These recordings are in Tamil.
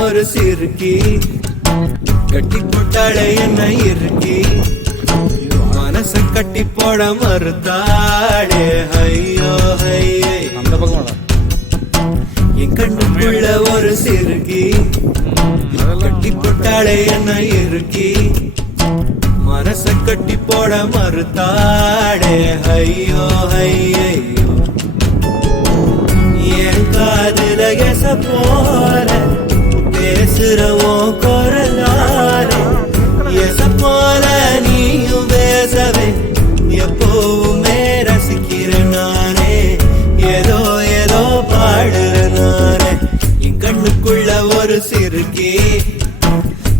ஒரு சிறுக்கி கட்டி போட்டாளே என்ன இருக்கி மனச கட்டி போட மறுத்தாளே ஐயோ ஐயே அந்த பக்கம் என் கண்ணுக்குள்ள ஒரு சிறுக்கி கட்டி போட்டாளே என்ன இருக்கி மனச கட்டி போட மறுத்தாளே ஐயோ ஐயோ என் காதுல எச போல பேசுறவோ குரலாரே எச போல நீயும் பேசவே எப்பவுமே ரசிக்கிறேன் நானே ஏதோ ஏதோ பாடுறேன் நானே என் கண்ணுக்குள்ள ஒரு சிறுக்கி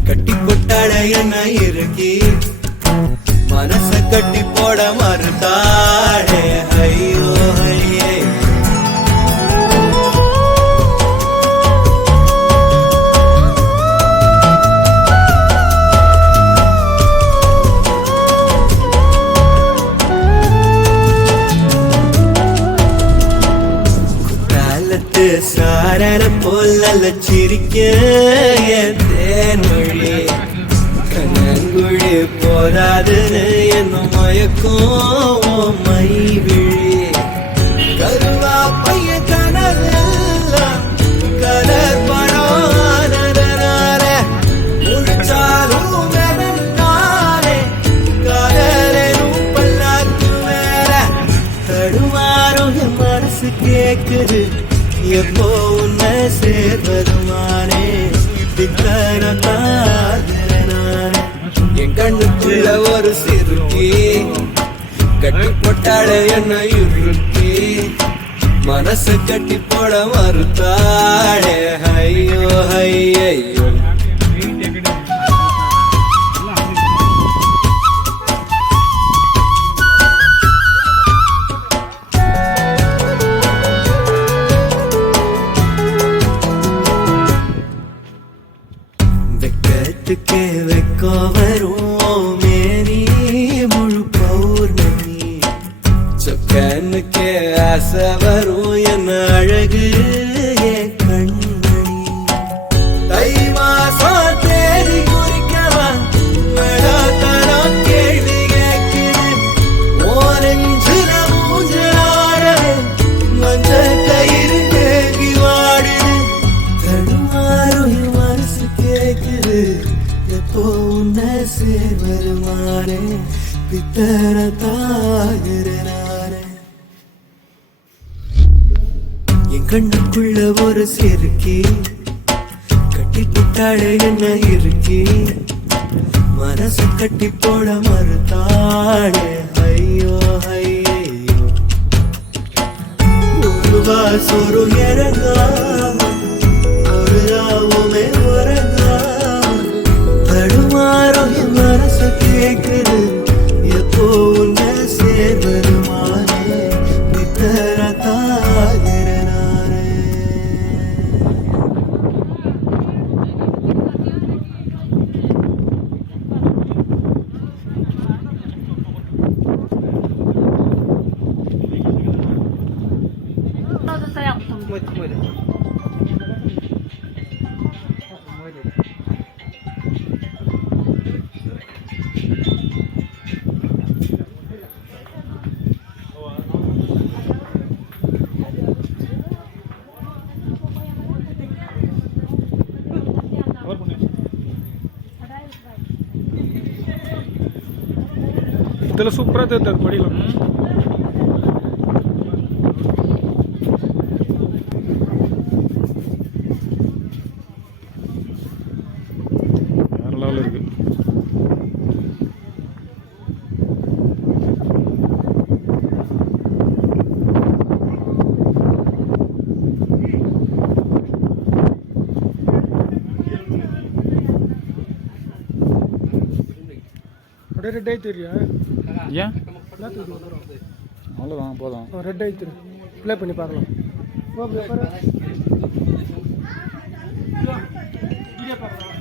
கட்டி போட்டாள என்ன இருக்கி மனச கட்டி போட மறுத்தாளே ஐயோ ஐயே சாரல போல சிரிக்க தேன்மொழி கண்ணங்குழி போராதுன்னு என்ன மயக்கும் மை விழி கருவா பைய கனவெல்லாம் கலர் படானதனால முடிச்சாலும் வெவனாலே காதலும் பல்லாக்கு மேல தடுமாறும் என் மனசு கேக்குது எப்போ உன்னை சேர்வதுமானே திக்கனானே என் கண்ணுக்குள்ள ஒரு சிறுக்கி கட்டி போட்டாள என்ன இறுக்கி மனச கட்டி போட மறுத்தாளே ஐயோ ஐயோ வெக்கோ வரும் மேரி முழு பௌர்ணமி சொக்கனுக்கே ஆசை வரும் என்ன அழகு என் கண்மணி தை மாசம் தேடி குறிக்கவா தரம் கேள்வி கேட்குது ஓரஞ்சுல மூஞ்சலாடவே மஞ்ச கயிறு கேட்கி வாடுது தடுமாறும் மனசு கேட்குது எப்போ உன்னை சேர்வருமானே பித்தர தாகிறனானே என் கண்ணுக்குள்ள ஒரு சிறுக்கி கட்டி போட்டாளே என்ன இருக்கி மனசு கட்டி போட மறுத்தாளே ஐயோ ஐயோ ஒரு வாசொரு இறங்காம ஒரு ராவுமே தடுமாறும் என் மனசு கேட்குது எப்போ உன்னை சேர்வருமானே பித்தர தாகிறனானே இதெல்லாம் சூப்பராக தெரியுது அது படிக்கலாம் வேற லெவலில் இருக்கு. அப்படியே ரெட் ஆகி தெரியா ஏன் அவ்வளோதான் போதும் ரெட் ஆகி தெரியும் ப்ளே பண்ணி பார்க்கலாம் வீடியோ பார்க்கலாம்